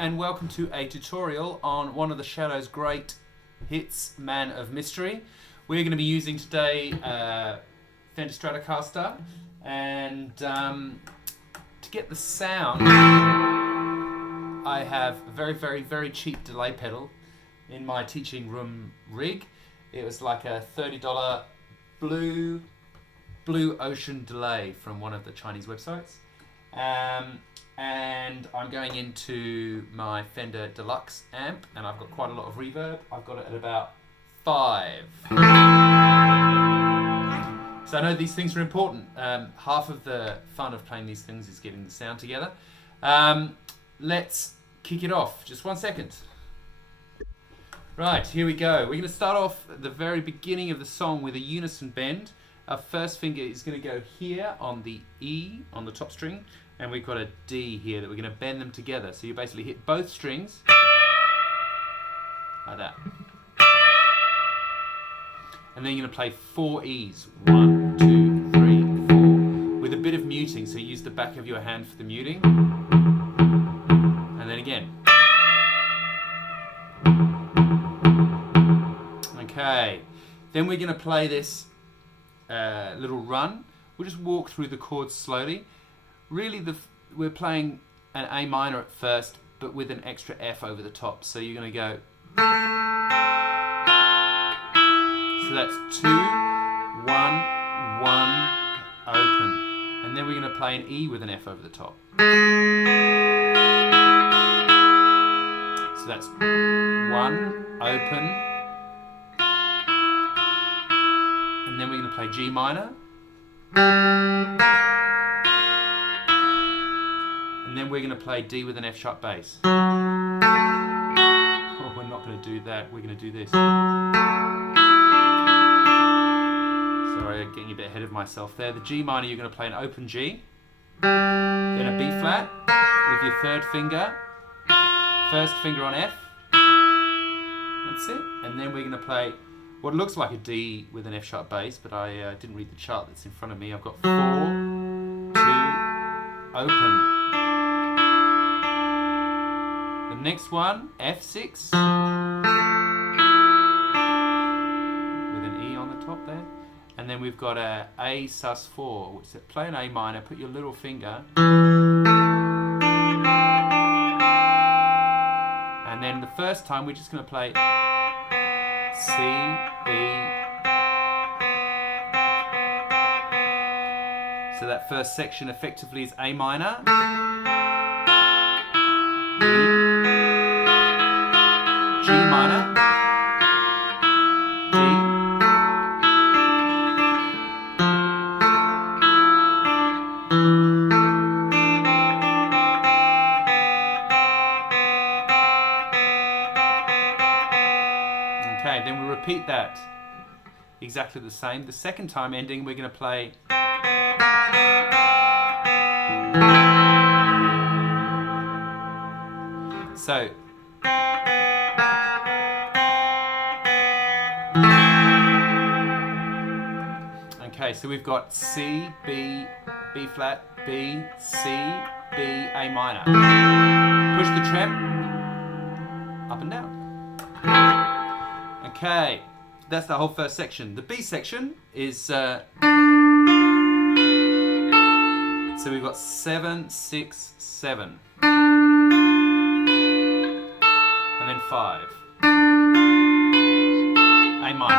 and welcome to a tutorial on one of the Shadow's great hits, Man of Mystery. We're going to be using today Fender Stratocaster, and to get the sound I have a very cheap delay pedal in my teaching room rig. It was like a $30 blue ocean delay from one of the Chinese websites. And I'm going into my Fender Deluxe amp, and I've got quite a lot of reverb. I've got it at about 5. So I know these things are important. Half of the fun of playing these things is getting the sound together. Let's kick it off. Just 1 second. Right, here we go. We're going to start off at the very beginning of the song with a unison bend. Our first finger is going to go here on the E on the top string, and we've got a D here that we're going to bend them together. So you basically hit both strings like that. And then you're going to play 4 E's. 1, 2, 3, 4. With a bit of muting, so use the back of your hand for the muting. And then again. Okay. Then we're going to play this little run. We'll just walk through the chords slowly. Really, we're playing an A minor at first, but with an extra F over the top. So you're going to go. So that's 2, 1, 1, open. And then we're going to play an E with an F over the top. So that's 1, open. And then we're going to play G minor. And then we're going to play D with an F sharp bass. Oh, we're not going to do that. We're going to do this. Sorry, I'm getting a bit ahead of myself there. The G minor, you're going to play an open G. Then a B flat with your third finger. First finger on F. That's it. And then we're going to play what looks like a D with an F sharp bass, but I didn't read the chart that's in front of me. I've got 4, 2, open. The next one, F6, with an E on the top there. And then we've got a A sus4, which is play an A minor, put your little finger. And then the first time we're just going to play C, B. So that first section effectively is A minor, E, G minor, D, okay, then we repeat that exactly the same. The second time ending, we're going to play so okay, so we've got C, B, B flat, B, C, B, A minor. Push the trem up and down. Okay, that's the whole first section. The B section is so we've got 7, 6, 7, and then 5, A minor,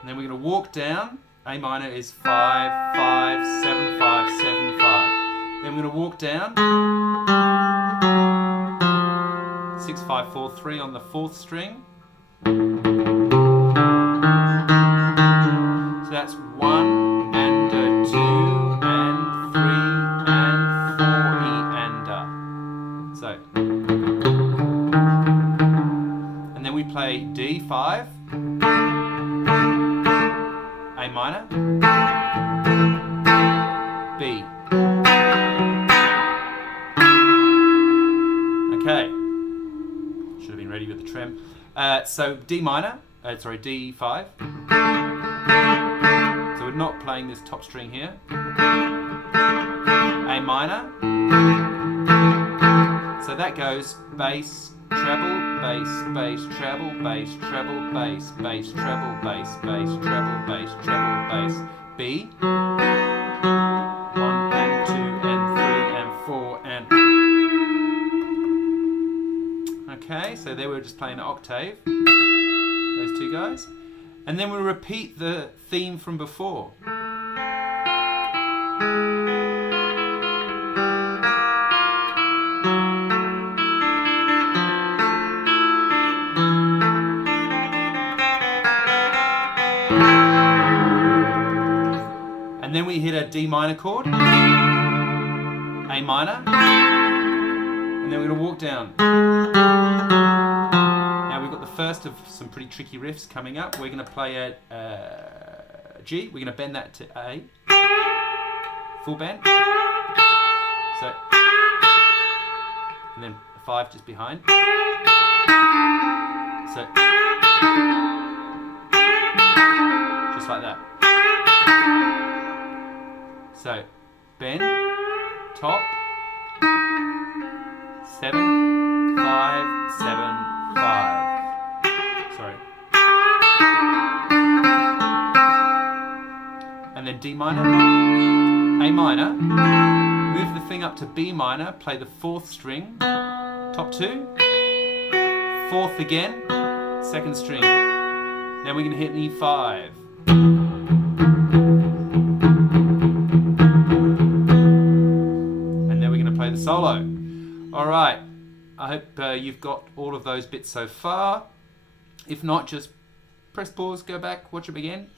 and then we're going to walk down. A minor is 5, 5, 7, 5, 7, 5. Then we're going to walk down 6, 5, 4, 3 on the 4th string. So that's 1 and 2 and 3 and 4 E and so. And then we play D5, A minor, B. Okay. Should have been ready with the trem. So D minor, D5. So we're not playing this top string here. A minor, that goes bass, treble, bass, bass, treble, bass, treble, bass, bass, treble, bass, bass, treble, bass, treble, bass, B. 1 and 2 and 3 and 4 and... Okay, so there we're just playing an octave, those two guys. And then we repeat the theme from before. And then we hit a D minor chord, A minor, and then we're going to walk down. Now we've got the first of some pretty tricky riffs coming up. We're going to play a G, we're going to bend that to A, full bend, so, and then a 5 just behind, so, just like that. So, bend, top, 7, 5, 7, 5. Sorry. And then D minor, A minor, move the thing up to B minor, play the 4th string, top 2, 4th again, 2nd string. Then we're going to hit an E5. Play the solo. Alright, I hope you've got all of those bits so far. If not, just press pause, go back, watch them again,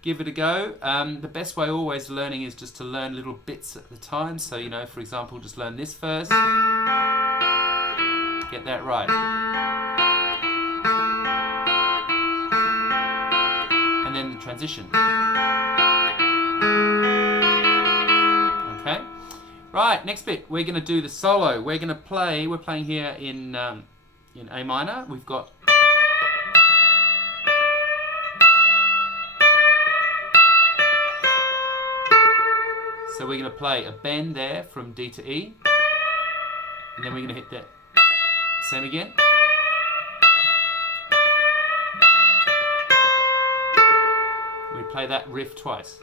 give it a go. The best way always learning is just to learn little bits at the time. So, you know, for example, just learn this first, get that right, and then the transition. Okay. Right, next bit, we're going to do the solo. We're playing here in A minor. We've got... So we're going to play a bend there from D to E. And then we're going to hit that same again. We play that riff twice.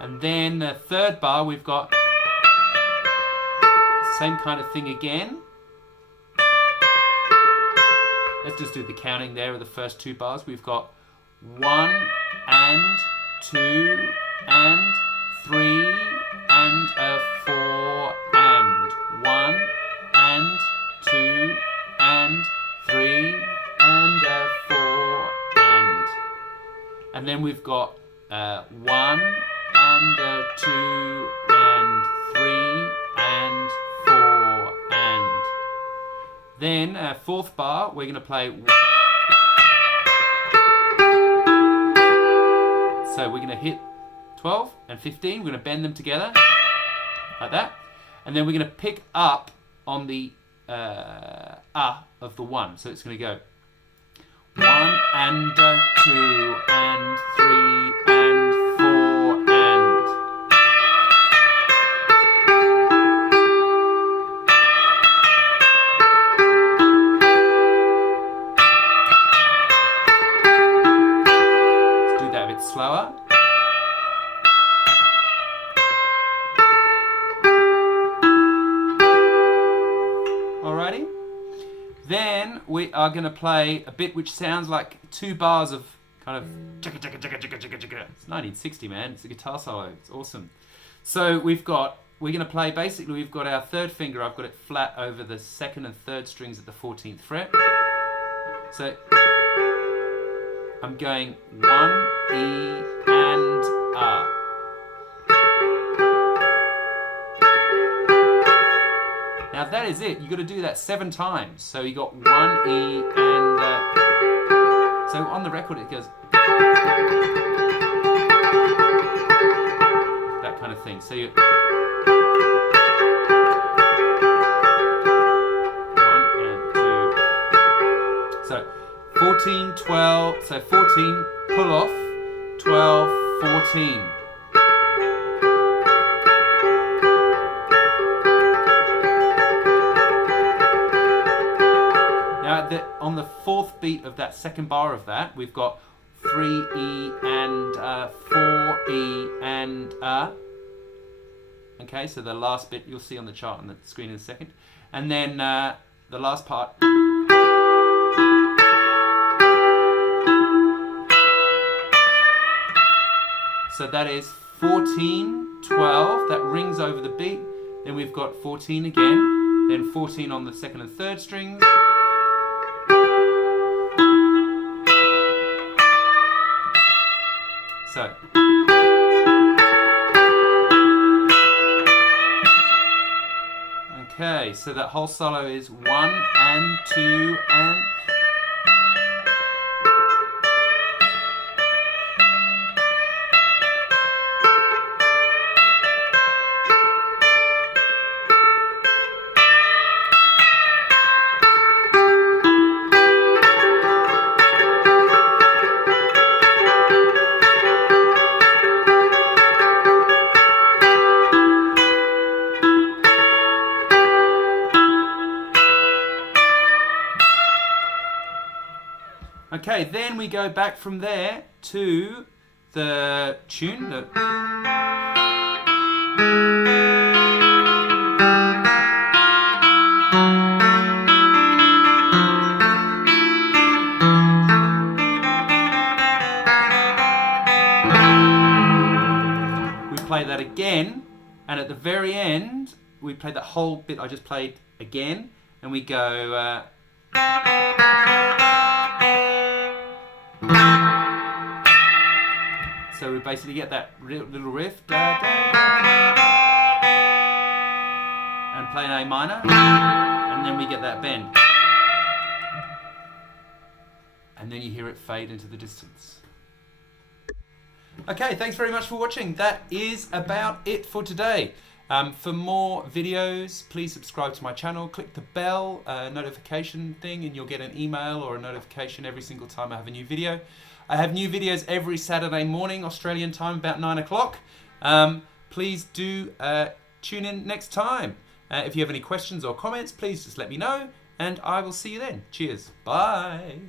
And then the 3rd bar, we've got same kind of thing again. Let's just do the counting there of the first 2 bars. We've got 1 and 2 and 3 and a 4 and 1 and 2 and 3 and a 4 and then we've got 1 and 2 and 3 and 4 and then 4th bar we're going to play, so we're going to hit 12 and 15, we're going to bend them together like that, and then we're going to pick up on the of the 1, so it's going to go 1 and 2 and 3 and 4 and. Let's do that a bit slower. Alrighty. Then we are going to play a bit which sounds like 2 bars of kind of chicka chicka chicka chicka chicka chicka. It's 1960, man. It's a guitar solo. It's awesome. So we're going to play, basically we've got our 3rd finger, I've got it flat over the 2nd and 3rd strings at the 14th fret. So I'm going 1, E, and A. Now that is it. You've got to do that 7 times. So you got 1 E and so on the record it goes that kind of thing. So you 1 and 2. So 14, 12. So 14 pull off, 12, 14. on the fourth beat of that second bar of that, we've got 3E and 4E and okay, so the last bit you'll see on the chart on the screen in a second. And then the last part. So that is 14, 12, that rings over the beat. Then we've got 14 again, then 14 on the second and third strings. So. Okay, so that whole solo is 1 and 2 and... Okay, then we go back from there to the tune. We play that again, and at the very end, we play that whole bit I just played again, and we go... So we basically get that little riff, and play an A minor, and then we get that bend. And then you hear it fade into the distance. Okay, thanks very much for watching. That is about it for today. For more videos, please subscribe to my channel. Click the bell notification thing and you'll get an email or a notification every single time I have a new video. I have new videos every Saturday morning, Australian time, about 9 o'clock. Please do tune in next time. If you have any questions or comments, please just let me know and I will see you then. Cheers. Bye.